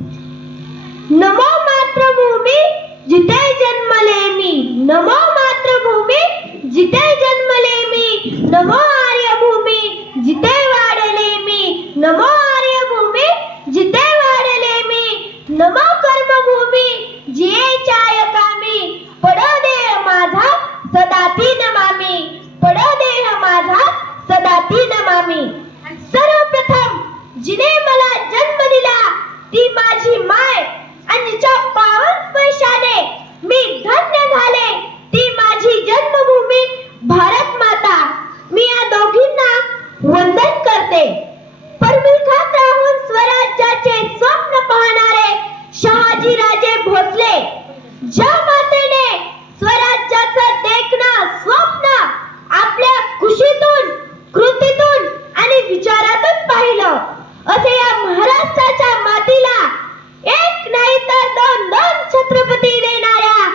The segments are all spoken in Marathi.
नमो मातृभूमी जिथे जन्मले मी, नमो मातृभूमी जिथे जन्मले मी, नमो आर्यभूमी जिथे वाढले मी, नमो आर्यभूमी जिथे वाढले मी, नमो कर्मभूमी जियेच्या कामी, पडो देह माझा सदा ती नमामि, पडो देह माझा सदा ती नमामि. सर्वप्रथम जिने मला जन्म दिला ती माझी माय आणि जिच्या पावन स्पर्शाने मी धन्य झाले ती माझी जन्मभूमी भारत माता. मी या दोघींना वंदन करते. परमुखात राहून स्वराज्याचे स्वप्न पाहणारे शहाजी राजे भोसले, ज्या मातेने स्वराज्याचं देखणं स्वप्न आपल्या कुशीतून, कृतीतून आणि विचारातून पाहिलं, असे या महाराष्ट्राच्या मातीला एक नाही तर दोन छत्रपती देणाऱ्या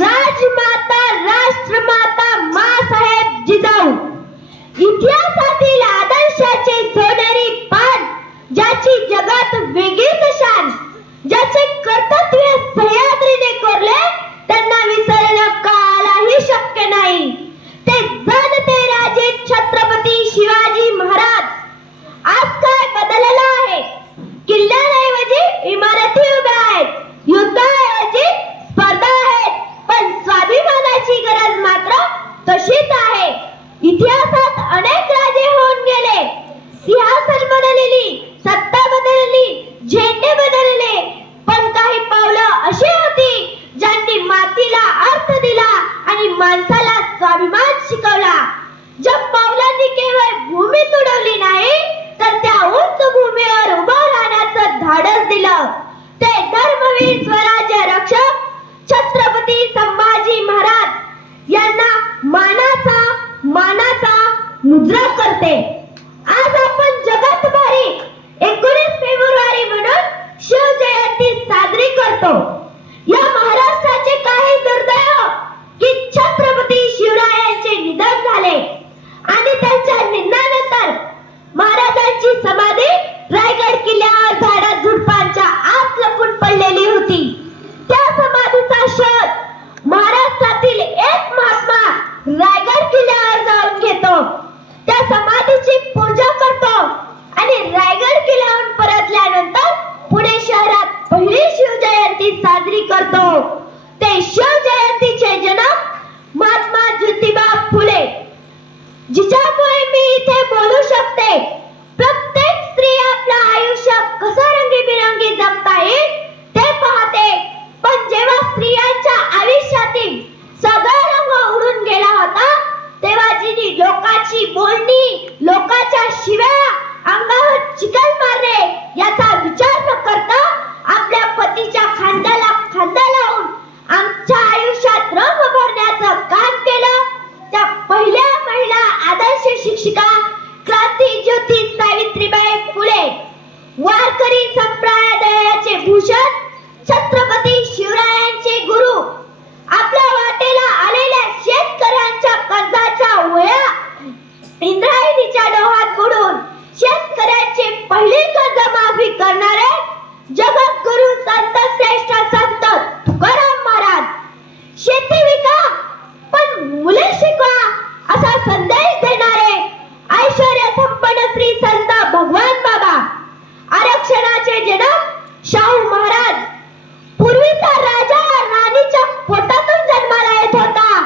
राजमाता, राष्ट्रमाता माँसाहेब जिजाऊ, इतिहासातील आदर्शाचे सोनेरी पान, ज्याची जगात वेगळीच शान, ज्याचे कर्तव्य सह्याद्रीने कोरले, त्यांना विसरणं कालाही शक्य नाही. ते जाणते राजे छत्रपती शिवाजी महाराज. आज काय बदललं आहे? किल्ल्यांऐवजी इमारती उभ्या आहेत, युद्धाऐवजी स्पर्धा आहेत, पण स्वाभिमानाची गरज मात्र तशीच आहे. इतिहासात अनेक राजे होऊन गेले, सिंहासन बदलली, सत्ता बदलली, झेंडे बदलले, पण काही पावलं अशी होती ज्यांनी मातीला अर्थ दिला आणि माणसाला स्वाभिमान शिकवला. ज्या पावलांनी केवळ भूमी तुडवली नाही तर त्या उंच भूमीवर उभं राहण्याचं धाडस दिलं, ते धर्मवीर स्वराज्य रक्षक छत्रपती संभाजी महाराज यांना मानाचा मुद्रा करते. आज आपण जगभरारी 19 फेब्रुवारी म्हणून शिवजयंती साजरी करतो. या महाराष्ट्राचे काही दुर्दैव की छत्रपती शिवरायांचे निधन झाले आणि त्यांच्या निधनानंतर महाराजांची समाधी रायगड किल्ल्यावर झाडा झुडपांच्या आत लपून पडलेली होती. त्या समाधीचा शोध महाराष्ट्रातील एक महात्मा रायगड किल्ल्यावर जाऊन घेतो, त्या समाधीची पूजा करतो आणि रायगड किल्ल्यावरून परतल्यानंतर पुणे शहरात पहिली शिवजयंती साजरी करतो. ते शिवजयंतीचे जनक महात्मा ज्योतिबा फुले, जिच्यामुळे मी इथे बोलू शकते. प्रत्येक स्त्री आपलं आयुष्य कसं रंगीबिरंगी जगता येईल ते पाहते, पण जेव्हा स्त्रियांच्या आयुष्यातील सगळा रंग उडून गेला होता तेव्हा जिनी लोकांची बोलणी, लोकांच्या शिव्या, अंगावर चिखल मारणे याचा विचार न करता आपल्या पतीच्या खांद्याला खांदा लावून आमच्या आयुष्यात रंग भरण्याचं काम केलं, त्या पहिल्या महिला आदर्श शिक्षिका क्रांती ज्योती सावित्रीबाई फुले, वारकरी संप्रदायाचे भूषण छत्रपती शिवरायांचे गुरु, आपल्या वाटेला आलेल्या शेतकऱ्यांच्या कर्जाच्या वह्या इंद्रायणीच्या डोहात बुडून शेतकऱ्यांचे पहिली कर्जमाफी करणारे जगद्गुरु संत श्रेष्ठ संत तुकाराम महाराज, शेती विका पण मुले शिकवा असा संदेश देणारे ऐश्वर्य संपन्न श्री संत भगवान बाबा, आरक्षणाचे जनक शाहू महाराज. पूर्वीचा राजा राणीच्या पोटातून जन्माला येत होता,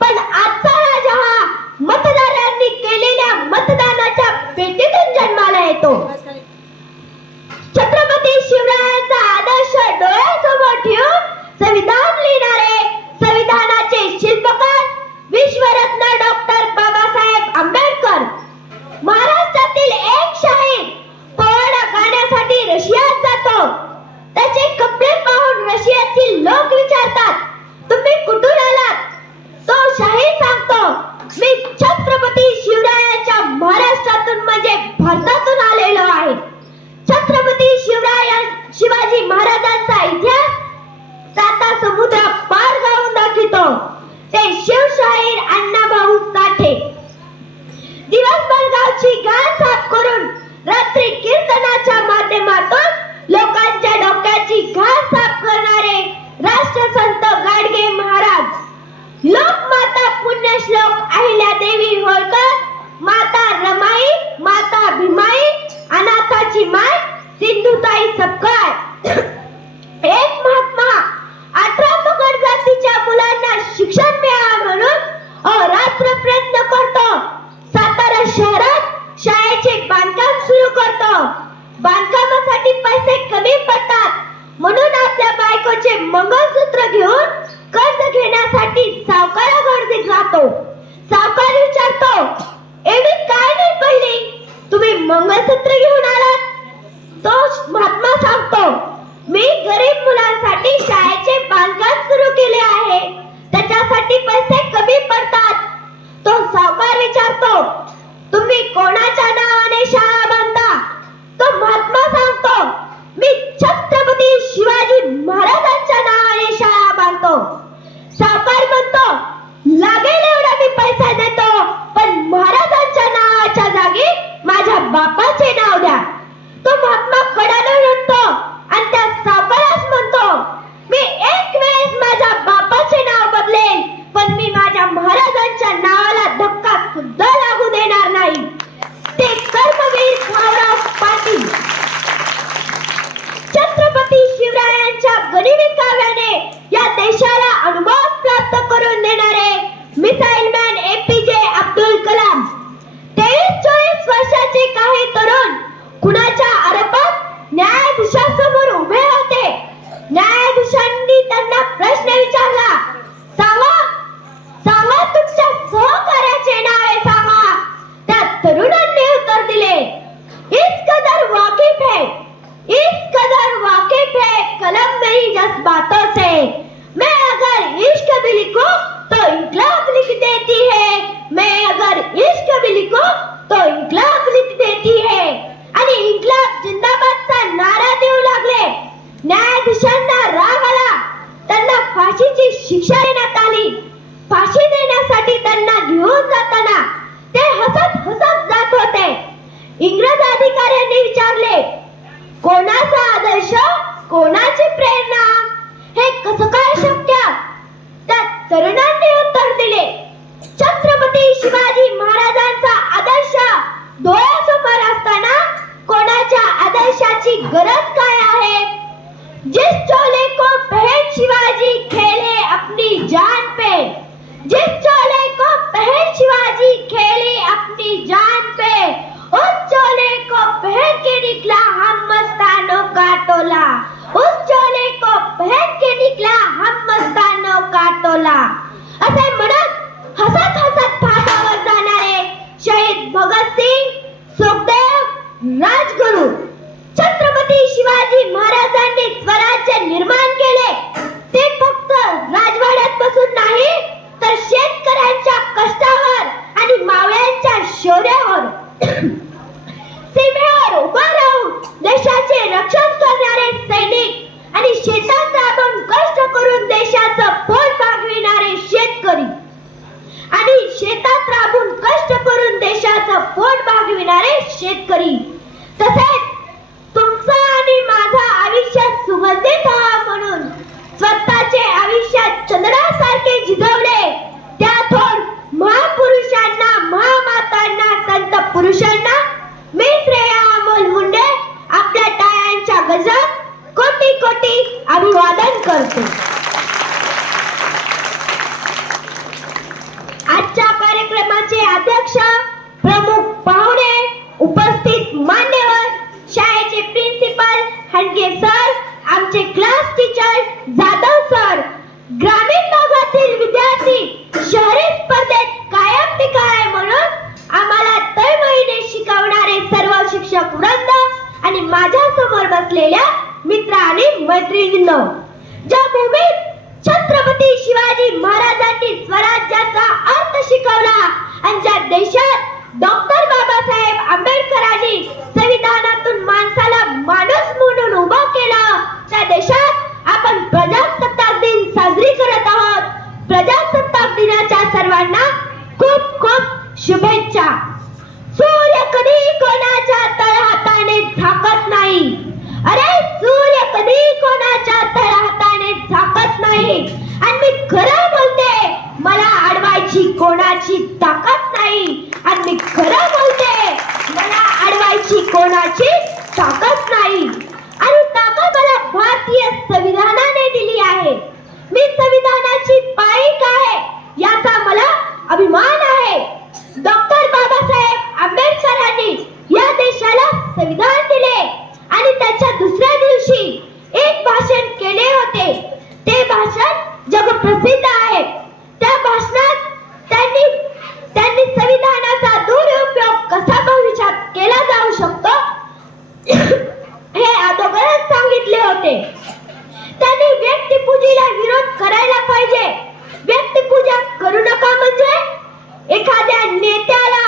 पण आजचा राजा हा मतदारांनी केलेल्या मतदानाच्या पेटीतून जन्माला येतो. छत्रपती शिवरायांचा आदर्श डोळ्यासमोर ठेवून संविधान लिहिणारे संविधानाचे शिल्पकार विश्वरत्न डॉक्टर बाबासाहेब आंबेडकर. महाराष्ट्रातील एक शाहीर पोवाडा गाण्यासाठी रशियात जातो. त्याचे कपडे पाहून रशियातील लोक विचारतात, तुम्ही कुठून आलात? तो शाहीर सांगतो, मी छत्रपती शिवरायांच्या महाराष्ट्रातून म्हणजे भारतातून आलेलो आहे. छत्रपती शिवाजी महाराजांचा इतिहास साता समुद्र पार जाऊन दाखवतो. ते शिवशाहीर अण्णाभाऊ साठे दिवसभर गावची घाण साफ करून रात्री कीर्तनाच्या माध्यमातून लोकांच्या डोक्यात मंगळसूत्र घेऊन कर्ज घेण्यासाठी सावकाराकडे जातो. सावकार विचारतो, एवढी काय नाही पडली, तुम्ही मंगळसूत्र घेऊन आलात? तो महात्मा सांगतो, मी गरीब मुलांसाठी शाळेचे बांधकाम सुरू केले आहे, त्याच्यासाठी पैसे कमी पडतात. तो सावकार विचारतो, तुम्ही कोणाच्या नावाने शाळा बांधता? तो महात्मा सांगतो, मी छत्रपती शिवाजी महाराजांच्या नावाने शाळा बांधतो. सावकार म्हणतो, लागेल एवढा मी पैसा देतो, पण महाराजांच्या नावाच्या जागी माझ्या बापाचे नाव द्या. तो महात्मा कडाने म्हणतो आणि त्या सावकारास म्हणतो, मी एक वेळेस माझ्या बापाचे नाव बदलेल, पण मी माझ्या महाराजांच्या नावाला धक्का सुद्धा लागू देणार नाही. ते कर्मवीर भाऊराव पाटील. छत्रपती शिवरायांच्या गनिमी काव्याने या देशाला अनुभव प्राप्त करून देणारे missile man APJ Abdul Kalam. 23-24 वर्षाचे काही तरुण कुणाच्या आरोपात न्यायाधीशासमोर उभे होते. न्यायाधीशांनी त्यांना प्रश्न विचारला, सांगा सांगा तुमच्या सहकार्याचे नावे सांगा. त्या तरुणांनी उत्तर दिले, इस कदर वाकिफ है, इस कदर वाकिफ है कलम मेरी जज्बातों से, मैं अगर इश्क भी लिखूं तो इनकलाब लिख देती है, मैं अगर इश्क भी लिखूं तो इनकलाब लिख देती है. आणि इनकलाब जिंदाबादचा नारा देऊ लागले. न्यायाधीशांना राग आला. त्यांना फाशीची शिक्षा देण्यात आली. फाशी देण्यासाठी त्यांना घेऊन जाताना ते हसत हसत जात होते. इंग्रज अधिकाऱ्यांनी विचारले, कोणाचा आदर्श, कोणाची प्रेरणा, हे कसं काय शक्य? त्या तरुणांनी उत्तर दिले, छत्रपती शिवाजी महाराजांचा आदर्श डोळ्यासमोर असताना कोणाच्या आदर्शाची गरज काय आहे? जिस चोले को पहन शिवाजी खेले अपनी जान पे, जिस चोले को पहन शिवाजी खेले अपनी जान पे, उस चोले को पहन के निकला हम मस्तानों का टोला, उस चोले को पहन के निकला हम मस्तानों का टोला. असे म्हणत हसत हसत फासावर जाणारे शहीद भगतसिंग, सुखदेव, राजगुरू. छत्रपती शिवाजी महाराजांनी स्वराज्य निर्माण केले. ते फक्त राजवाड्यात बसून नाही, तर शेतकऱ्यांच्या कष्टावर आणि मावळ्यांच्या शौर्यावर सीमेवर उभा राहून देशाचे रक्षण करणारे सैनिक आणि शेतात राबून कष्ट करून देशाचं पोट भागविणारे शेतकरी आणि शेतात राबून कष्ट करून देशाचं पोट भागविणारे शेतकरी. तसेच तुमचा आणि माझा आयुष्य सुगंधित व्हावा म्हणून स्वतःचे आयुष्य चंद्रासारखे झिजवले. त्या थोर महापुरुषांना, महामातांना, संत पुरुषांना मी श्रेया अमोल मुंडे आपल्या टाळ्यांच्या गजरात कोटी कोटी अभिवादन करतो. आजच्या कार्यक्रमाचे अध्यक्ष, प्रमुख पाहुणे, उपस्थित मान्यवर, शाळेचे प्रिन्सिपल हंडगे सर, आमचे क्लास टीचर जाधव सर, ग्रामीण भागातील विद्यार्थी, शहरी स्पर्धेत कायम निकाय म्हणून आम्हाला तळमळीने शिकवणारे सर्व शिक्षक वृंद आणि माझ्या समोर बसलेल्या मित्र आणि मैत्रिणींनो, ज्या भूमीत छत्रपती शिवाजी महाराजांनी स्वराज्याचा अर्थ शिकवला आणि ज्या देशात डॉक्टर बाबासाहेब आंबेडकरांनी संविधानातून माणसाला माणूस म्हणून उभा केला, त्या देशात आपण प्रजासत्ताक दिन साजरी करत आहोत. प्रजासत्ताक दिनाच्या सर्वांना खूप खूप शुभेच्छा. सूर्य कधी कोणाच्या तळहाताने झाकत नाही. अरे सूर्य कधी कोणाच्या तळहाताने झाकत नाही. आणि मी खरं बोलते, मला अडवायची कोणाची ताकद नाही. आणि मी खरं बोलते, मला अडवायची कोणाची ताकद नाही. आणि ताकद मला भारतीय संविधानाने दिली आहे. मी संविधानाची पाईक आहे याचा मला अभिमान आहे. डॉक्टर बाबासाहेब आंबेडकरांनी या देशाला संविधान दिले आणि त्याच्या दुसऱ्या दिवशी एक भाषण केले होते. प्रसिद्ध आहे. त्या भाषणात त्यांनी संविधानाचा दुरुपयोग कसा भविष्यात केला जाऊ शकतो हे अगोदरच सांगितले होते. त्यांनी व्यक्तिपूजेला विरोध करायला पाहिजे. व्यक्तिपूजा करू नका म्हणजे एखाद्या नेत्याला,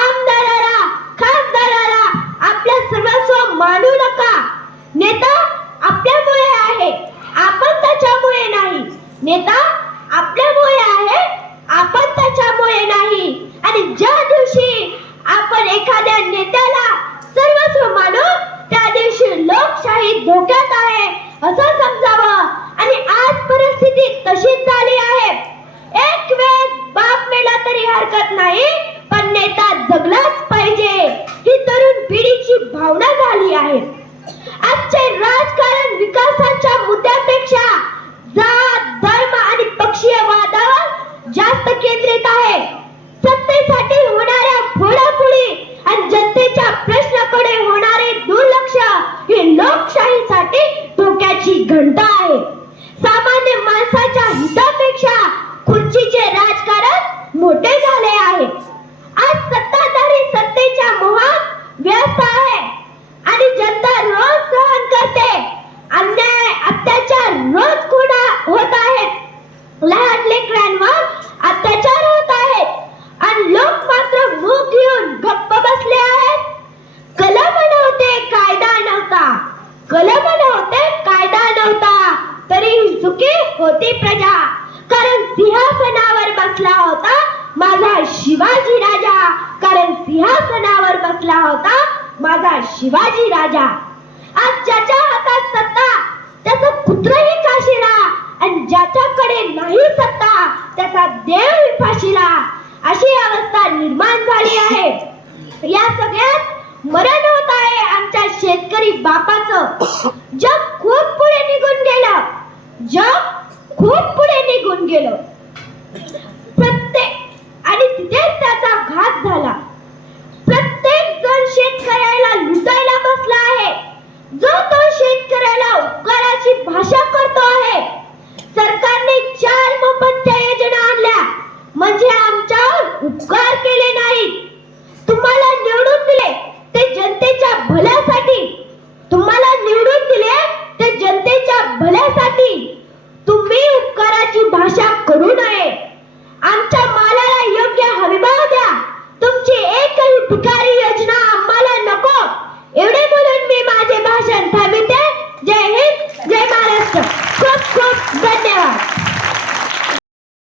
आमदाराला, खासदाराला आपलं सर्वस्व मानू नका. नेता आपल्यामुळे आहे, आपण त्याच्यामुळे नाही. नेता आपल्यामुळे आहे, आपण त्याच्यामुळे नाही. आणि ज्या दिवशी आपण एखाद्या नेत्याला सर्वस्व मानू त्या दिवशी लोकशाही धोक्यात आहे असं समजावं. आणि आज परिस्थिती तशीच झाली आहे. एक वेळ बाप मेला तरी हरकत नाही, पण नेता जगलाच पाहिजे ही तरुण पिढीची भावना झाली आहे. आजचे राजकारण विकासाच्या मुद्द्यापेक्षा जात, धर्म आणि पक्षीय वादावर जास्त केंद्रित आहे. सत्तेसाठी होणाऱ्या फोडाफोडी आणि जनतेच्या प्रश्नाकडे होणारे दुर्लक्ष ही लोकशाहीसाठी धोक्याची घंटा आहे. सामान्य माणसाच्या हितापेक्षा खुर्चीचे राजकारण मोठे झाले आहे. आज सत्ताधारी सत्तेच्या मोहात व्यस्त आहे आणि जनता रोज सहन करते. अन्याय, अत्याचार रोज होत आहेत. लहान लेकरांवर अत्याचार होत आहेत आणि लोक मात्र मुख घेऊन गप्प बसले आहेत. कलम नव्हते, कायदा नव्हता. कलम नव्हते, कायदा नव्हता, तरी सुखी होती प्रजा. कारण सिंहासनावर बसला होता माझा शिवाजी राजा. कारण सिंहासनावर बसला होता माझा शिवाजी राजा. आज ज्याच्या हातात सत्ता त्याचं कुत्रही काशीला आणि ज्याच्याकडे नाही सत्ता त्याचा देव